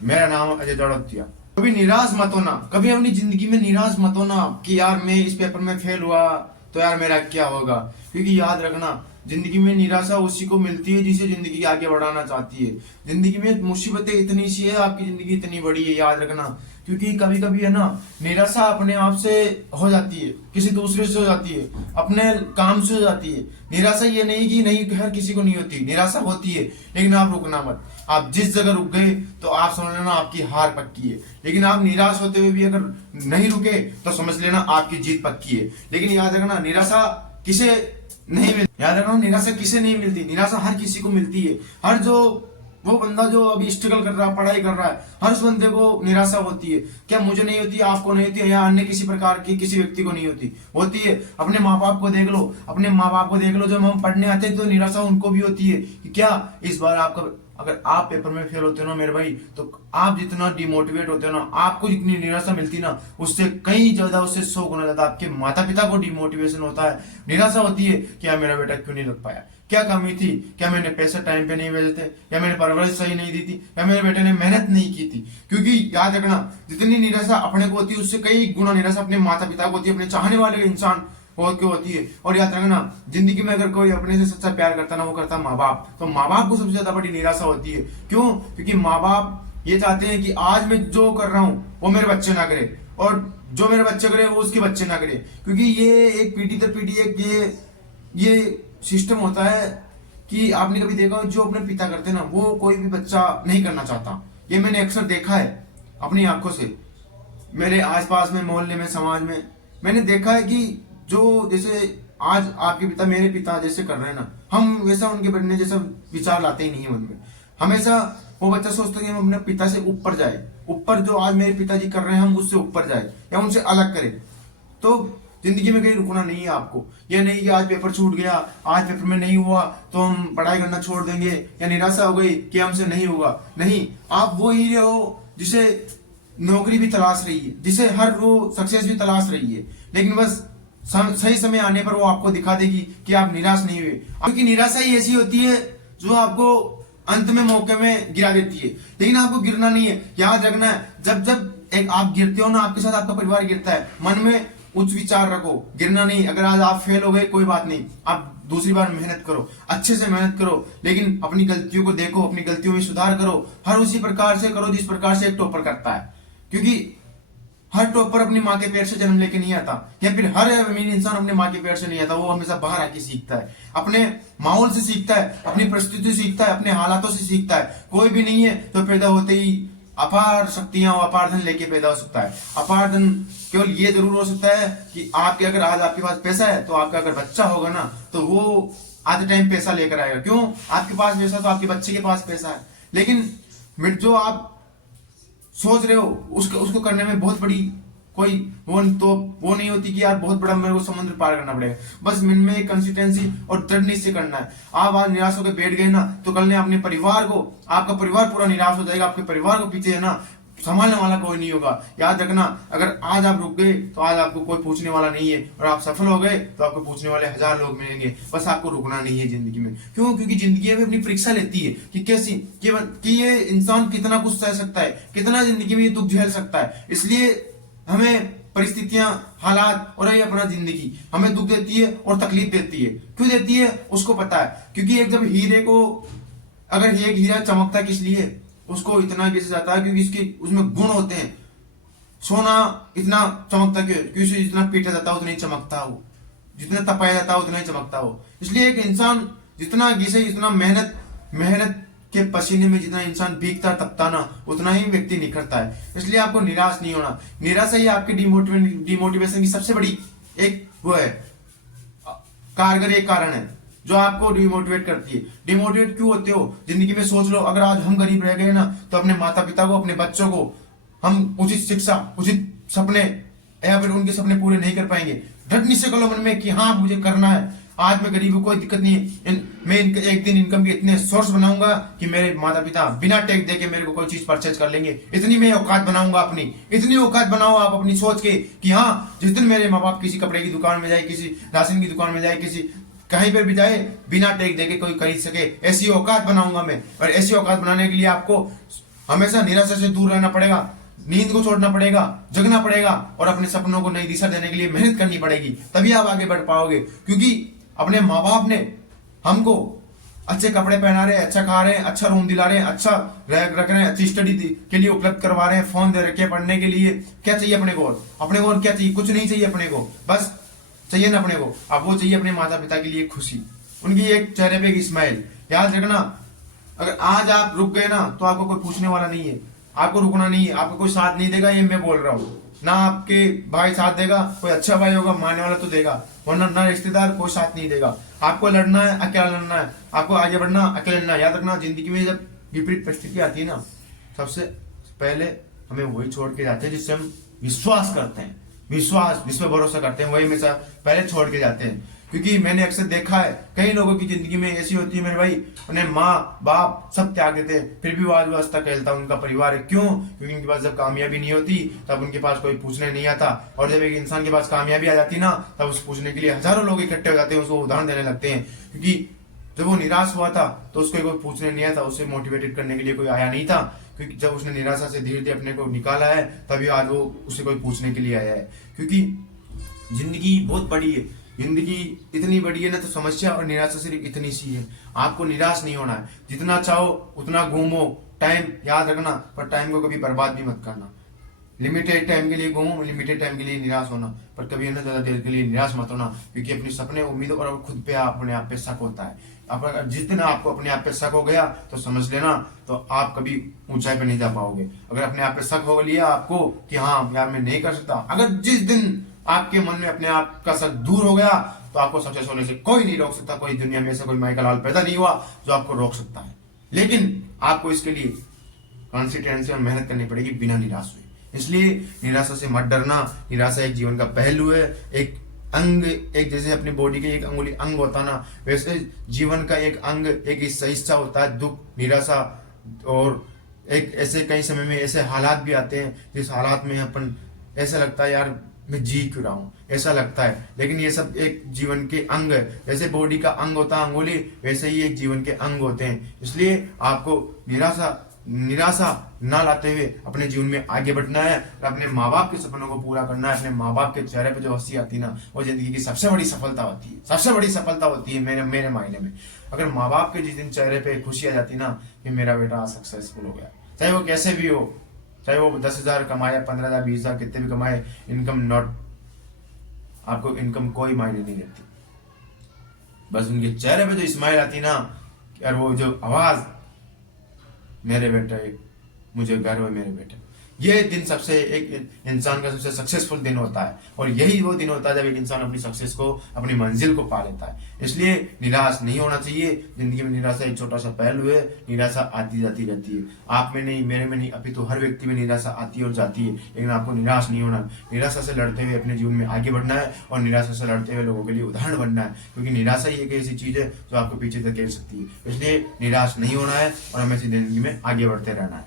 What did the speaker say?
मेरा नाम अजय जड़ोतिया। कभी निराश मत होना, कभी अपनी जिंदगी में निराश मत होना कि यार मैं इस पेपर में फेल हुआ तो यार मेरा क्या होगा। क्योंकि याद रखना, जिंदगी में निराशा उसी को मिलती है जिसे जिंदगी आगे बढ़ाना चाहती है। जिंदगी में मुसीबतें इतनी सी है, आपकी जिंदगी इतनी बड़ी है, याद रखना। क्योंकि कभी कभी है ना, निराशा अपने आप से हो जाती है, किसी दूसरे से हो जाती है, अपने काम से हो जाती है। निराशा ये नहीं कि नहीं हर किसी को नहीं होती, निराशा होती है, लेकिन आप रुकना मत। आप जिस जगह रुक गए तो आप समझ लेना आपकी हार पक्की है। लेकिन आप निराश होते हुए भी अगर नहीं रुके तो समझ लेना आपकी जीत पक्की है। लेकिन याद रखना, निराशा किसे नहीं मिलती, याद रखना निराशा किसे नहीं मिलती, निराशा हर किसी को मिलती है। हर जो वो बंदा जो अभी स्ट्रगल कर रहा है, पढ़ाई कर रहा है, हर उस बंदे को निराशा होती है। क्या मुझे नहीं होती, आपको नहीं होती, या अन्य किसी प्रकार की किसी व्यक्ति को नहीं होती? होती है। अपने माँ बाप को देख लो, अपने माँ बाप को देख लो, जब हम पढ़ने आते हैं तो निराशा उनको भी होती है कि क्या इस बार आपका, अगर आप पेपर में फेल होते हो ना मेरे भाई, तो आप जितना डिमोटिवेट होते हो ना, आपको जितनी निराशा मिलती ना, उससे कई ज्यादा, उससे 100 गुना ज्यादा आपके माता पिता को डिमोटिवेशन होता है, निराशा होती है कि यार मेरा बेटा क्यों नहीं लग पाया, क्या कमी थी, क्या मैंने पैसे टाइम पे नहीं भेजे थे, या मैंने परवरिश सही नहीं दी थी, या मेरे बेटे ने मेहनत नहीं की थी। क्योंकि याद रखना, जितनी निराशा अपने को होती है उससे कई गुना निराशा अपने माता पिता को होती है, अपने चाहने वाले इंसान क्यों होती है। और याद रखना, जिंदगी में अगर कोई अपने से सच्चा प्यार करता ना, वो करता माँ बाप, तो माँ बाप को सबसे ज्यादा बड़ी निराशा होती है। क्यों? क्योंकि माँ बाप ये चाहते हैं कि आज मैं जो कर रहा हूँ वो मेरे बच्चे ना करे, और जो मेरे बच्चे करे वो उसके बच्चे ना करे। क्योंकि ये एक पीढ़ी दर पीढ़ी एक ये सिस्टम होता है कि आपने कभी देखा हो, जो अपने पिता करते हैं ना वो कोई भी बच्चा नहीं करना चाहता। ये मैंने अक्सर देखा है अपनी आंखों से, मेरे आसपास में, मोहल्ले में, समाज में मैंने देखा है कि जो जैसे आज आपके पिता मेरे पिता जैसे कर रहे हैं ना, हम वैसा उनके बनने जैसा विचार लाते ही नहीं है मन में। हमेशा वो बच्चा सोचता है कि हम अपने पिता से ऊपर जाए, ऊपर जो आज मेरे पिताजी कर रहे हैं हम उससे ऊपर जाए या उनसे अलग करें। तो जिंदगी में कहीं रुकना नहीं है आपको। यह नहीं कि आज पेपर छूट गया, आज पेपर में नहीं हुआ तो हम पढ़ाई करना छोड़ देंगे, या निराशा हो गई कि हमसे नहीं होगा। नहीं, आप वो ही हो जिसे नौकरी भी तलाश रही है, जिसे हर वो सक्सेस भी तलाश रही है, लेकिन बस सही समय आने पर वो आपको दिखा देगी कि आप निराश नहीं हुए। क्योंकि निराशा ही ऐसी होती है जो आपको अंत में मौके में गिरा देती है, लेकिन आपको गिरना नहीं है। याद रखना है, जब जब एक आप गिरते हो ना, आपके साथ आपका परिवार गिरता है। मन में उच्च विचार रखो, गिरना नहीं। अगर आज आप फेल हो गए कोई बात नहीं, आप दूसरी बार मेहनत करो, अच्छे से मेहनत करो, लेकिन अपनी गलतियों को देखो, अपनी गलतियों में सुधार करो। हर उसी प्रकार से करो जिस प्रकार से एक टॉपर करता है। क्योंकि हर टॉपर अपनी माँ के पैर से जन्म लेके नहीं आता, या फिर हर अमीर इंसान अपने माँ के पैर से नहीं आता। वो हमेशा बाहर आके सीखता है, अपने माहौल से सीखता है, अपनी परिस्थिति से सीखता है, अपने हालातों से सीखता है। कोई भी नहीं है तो पैदा होते ही अपार शक्तियां और अपार धन लेके पैदा हो सकता है। अपार धन केवल ये जरूर हो सकता है कि आपके, अगर आज आपके पास पैसा है तो आपका अगर बच्चा होगा ना तो वो आधे टाइम पैसा लेकर आएगा। क्यों? आपके पास पैसा तो आपके बच्चे के पास पैसा है। लेकिन जो आप सोच रहे हो उसको करने में बहुत बड़ी कोई वो नहीं होती कि यार बहुत बड़ा मेरे को समुद्र पार करना पड़ेगा। बस मन में कंसिस्टेंसी और दृढ़ निश्चय करना है। आप आज निराश होकर बैठ गए ना तो कल ने अपने परिवार को, आपका परिवार पूरा निराश हो जाएगा, आपके परिवार को पीछे है ना संभालने वाला कोई नहीं होगा। याद रखना, अगर आज आप रुक गए तो आज आपको कोई पूछने वाला नहीं है, और आप सफल हो गए तो आपको पूछने वाले 1000 लोग मिलेंगे। बस आपको रुकना नहीं है जिंदगी में। क्यों? क्योंकि जिंदगी में अपनी परीक्षा लेती है कि कैसी कि ये इंसान कितना कुछ सह सकता है, कितना जिंदगी में दुख झेल सकता है। इसलिए हमें परिस्थितियां, हालात और ये अपना जिंदगी हमें दुख देती है और तकलीफ देती है। क्यों देती है उसको पता है। क्योंकि एक जब हीरे को, अगर एक हीरा चमकता किस लिए, उसको इतना कैसे जाता है क्योंकि इसके उसमें गुण होते हैं। सोना इतना चमकता क्यों? क्योंकि जितना पीटा जाता है उतना ही चमकता हो, जितना तपाया जाता है उतना ही चमकता हो। इसलिए एक इंसान जितना घिसे, जितना मेहनत के पसीने में जितना इंसान भीगता तपता ना, उतना ही व्यक्ति निखरता है। इसलिए आपको निराश नहीं होना। निराशा ही आपकी डिमोटिवेशन की सबसे बड़ी एक वो है, कारगर एक कारण है जो आपको डिमोटिवेट करती है। डिमोटिवेट क्यों होते हो? जिंदगी में सोच लो, अगर आज हम गरीब रह गए ना तो अपने माता पिता को, अपने बच्चों को हम उचित शिक्षा, उचित सपने, या फिर उनके सपने पूरे नहीं कर पाएंगे। दृढ़ निश्चय करो मन में कि हाँ मुझे करना है। आज मैं गरीब हूं, कोई दिक्कत नहीं है, मैं एक दिन इनकम के इतने सोर्स बनाऊंगा कि मेरे माता पिता बिना टैक्स देके मेरे को कोई चीज परचेज कर लेंगे। इतनी मैं औकात बनाऊंगा अपनी, इतनी औकात बनाओ आप अपनी सोच के कि हाँ जिस दिन मेरे माँ बाप किसी कपड़े की दुकान में जाए, किसी राशन की दुकान में जाए, किसी कहीं पर भी जाए, बिना टैक्स देके कोई खरीद सके, ऐसी औकात बनाऊंगा मैं। और ऐसी औकात बनाने के लिए आपको हमेशा निराशा से दूर रहना पड़ेगा, नींद को छोड़ना पड़ेगा, जगना पड़ेगा और अपने सपनों को नई दिशा देने के लिए मेहनत करनी पड़ेगी, तभी आप आगे बढ़ पाओगे। क्योंकि अपने माँ बाप ने हमको अच्छे कपड़े पहना रहे हैं, अच्छा खा रहे हैं, अच्छा रूम दिला रहे हैं, अच्छा रख रहे हैं, अच्छी स्टडी के लिए उपलब्ध करवा रहे हैं, फोन दे रखे हैं पढ़ने के लिए। क्या चाहिए अपने को और? अपने को और क्या चाहिए? कुछ नहीं चाहिए अपने को, बस चाहिए ना अपने को, अब वो चाहिए अपने माता पिता के लिए खुशी, उनकी एक चेहरे पे एक स्माइल। याद रखना, अगर आज आप रुक गए ना तो आपको कोई पूछने वाला नहीं है, आपको रुकना नहीं है, आपको कोई साथ नहीं देगा, ये मैं बोल रहा हूँ। ना आपके भाई साथ देगा, कोई अच्छा भाई होगा मानने वाला तो देगा, वरना ना रिश्तेदार कोई साथ नहीं देगा। आपको लड़ना है, अकेला लड़ना है, आपको आगे बढ़ना अकेले लड़ना है। याद रखना, जिंदगी में जब विपरीत परिस्थिति आती है ना, सबसे पहले हमें वही छोड़ के जाते हैं जिससे हम विश्वास करते हैं, विश्वास जिस पे भरोसा करते हैं, वही हमेशा पहले छोड़ के जाते हैं। क्योंकि मैंने अक्सर देखा है कई लोगों की जिंदगी में ऐसी होती है, मेरे भाई उन्हें माँ बाप सब त्याग देते, फिर भी वो आज वास्ता कहलता उनका परिवार है। क्यों? क्योंकि उनके पास जब कामयाबी नहीं होती तब उनके पास कोई पूछने नहीं आता, और जब एक इंसान के पास कामयाबी आ जाती ना, तब उस पूछने के लिए हजारों लोग इकट्ठे हो जाते हैं, उसको उदाहरण देने लगते हैं। क्योंकि जब वो निराश हुआ था तो उसको कोई पूछने नहीं आया था, उसे मोटिवेटेड करने के लिए कोई आया नहीं था। क्योंकि जब उसने निराशा से धीरे धीरे अपने को निकाला है, तभी आज वो उसे कोई पूछने के लिए आया है। क्योंकि जिंदगी बहुत बड़ी है, जिंदगी इतनी बड़ी है ना, तो समस्या और निराशा सिर्फ इतनी सी है। आपको निराश नहीं होना है, जितना चाहो उतना घूमो, टाइम याद रखना, पर टाइम को कभी बर्बाद भी मत करना। लिमिटेड टाइम के लिए घूमो, लिमिटेड टाइम के लिए निराश होना, पर कभी ना ज्यादा देर के लिए निराश मत होना। क्योंकि अपने सपने, उम्मीदों और खुद पे अपने आप पे शक होता है। अब जिस दिन आपको अपने आप पे शक हो गया तो समझ लेना, तो आप कभी ऊंचाई पे नहीं जा पाओगे। अगर अपने आप पे शक हो लिया आपको कि हाँ यार मैं नहीं कर सकता, अगर जिस दिन आपके मन में अपने आप का शक दूर हो गया, तो आपको सक्सेस होने से कोई नहीं रोक सकता। कोई दुनिया में ऐसा कोई माइकल हॉल पैदा नहीं हुआ जो आपको रोक सकता है। लेकिन आपको इसके लिए कॉन्सिस्टेंसी और मेहनत करनी पड़ेगी बिना निराश हुए। इसलिए निराशा से मत डरना। निराशा एक जीवन का पहलू है, एक अंग, एक जैसे अपनी बॉडी के एक अंगुली अंग होता ना, वैसे जीवन का एक अंग, एक हिस्सा होता है दुख, निराशा। और एक ऐसे कई समय में ऐसे हालात भी आते हैं जिस हालात में अपन ऐसा लगता है यार मैं जी क्यों रहा हूँ, ऐसा लगता है। लेकिन ये सब एक जीवन के अंग है, जैसे बॉडी का अंग होता है अंगुली, वैसे ही एक जीवन के अंग होते हैं। इसलिए आपको निराशा ना लाते हुए अपने जीवन में आगे बढ़ना है और अपने माँ बाप के सपनों को पूरा करना है। अपने माँ बाप के चेहरे पे जो हंसी आती है ना, वो जिंदगी की सबसे बड़ी सफलता होती है, सबसे बड़ी सफलता होती है मेरे मायने में। अगर माँ बाप के जिस दिन चेहरे पे खुशी आ जाती ना कि मेरा बेटा सक्सेसफुल हो गया, चाहे वो कैसे भी हो, चाहे वो 10,000 कमाए, 15,000, 20,000, कितने भी कमाए, इनकम नॉट, आपको इनकम कोई मायने नहीं देती। बस उनके चेहरे पे जो स्माइल आती ना, और वो जो आवाज, मेरे बेटे, मुझे गर्व है मेरे बेटे, ये दिन सबसे एक इंसान का सबसे सक्सेसफुल दिन होता है। और यही वो दिन होता है जब एक इंसान अपनी सक्सेस को, अपनी मंजिल को पा लेता है। इसलिए निराश नहीं होना चाहिए। जिंदगी में निराशा एक छोटा सा पहलू है, निराशा आती जाती रहती है। आप में नहीं, मेरे में नहीं, अभी तो हर व्यक्ति में निराशा आती है और जाती है। लेकिन आपको निराश नहीं होना, निराशा से लड़ते हुए अपने जीवन में आगे बढ़ना है और निराशा से लड़ते हुए लोगों के लिए उदाहरण बनना है। क्योंकि निराशा ही एक ऐसी चीज है जो आपको पीछे धकेल सकती है। इसलिए निराश नहीं होना है और हमें जिंदगी में आगे बढ़ते रहना है।